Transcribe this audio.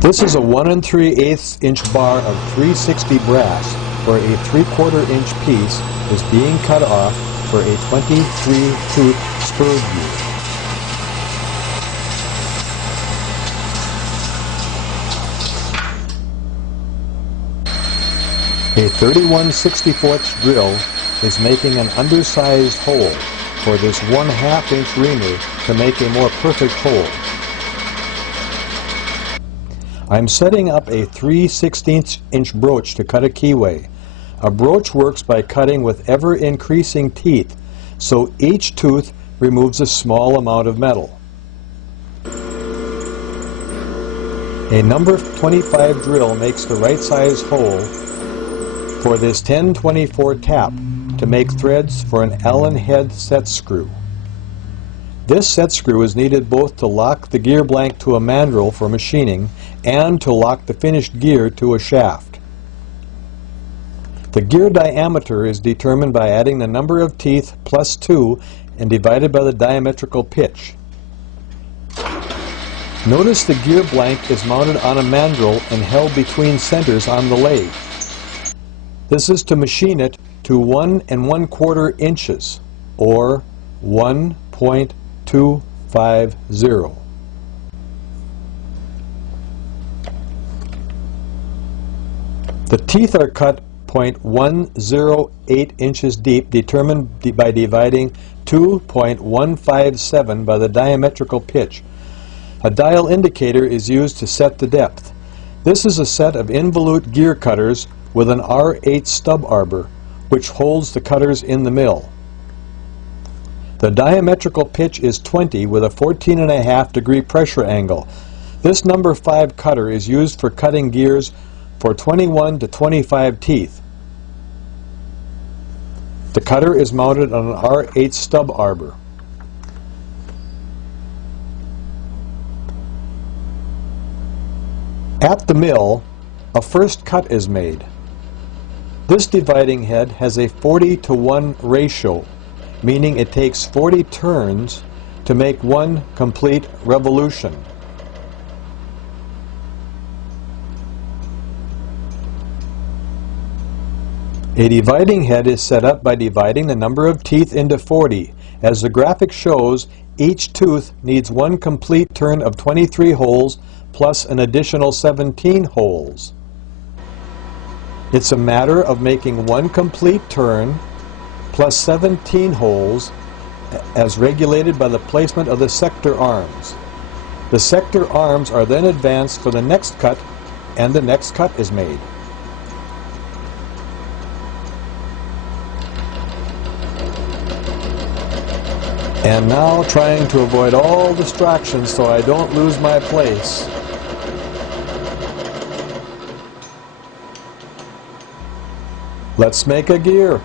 This is a 1 3/8 inch bar of 360 brass where a 3/4 inch piece is being cut off for a 23 tooth spur gear. A 31/64 drill is making an undersized hole for this 1/2 inch reamer to make a more perfect hole. I'm setting up a 3/16 inch broach to cut a keyway. A broach works by cutting with ever-increasing teeth, so each tooth removes a small amount of metal. A number 25 drill makes the right size hole for this 1024 tap to make threads for an Allen head set screw. This set screw is needed both to lock the gear blank to a mandrel for machining and to lock the finished gear to a shaft. The gear diameter is determined by adding the number of teeth plus 2 and divided by the diametrical pitch. Notice the gear blank is mounted on a mandrel and held between centers on the lathe. This is to machine it to 1 1/4 inches, or 1.250. The teeth are cut 0.108 inches deep, determined by dividing 2.157 by the diametrical pitch. A dial indicator is used to set the depth. This is a set of involute gear cutters with an R8 stub arbor, which holds the cutters in the mill. The diametrical pitch is 20 with a 14.5 degree pressure angle. This number 5 cutter is used for cutting gears for 21 to 25 teeth. The cutter is mounted on an R8 stub arbor. At the mill, a first cut is made. This dividing head has a 40:1 ratio, meaning it takes 40 turns to make one complete revolution. A dividing head is set up by dividing the number of teeth into 40. As the graphic shows, each tooth needs one complete turn of 23 holes plus an additional 17 holes. It's a matter of making one complete turn plus 17 holes as regulated by the placement of the sector arms. The sector arms are then advanced for the next cut, and the next cut is made. And now, trying to avoid all distractions so I don't lose my place, let's make a gear.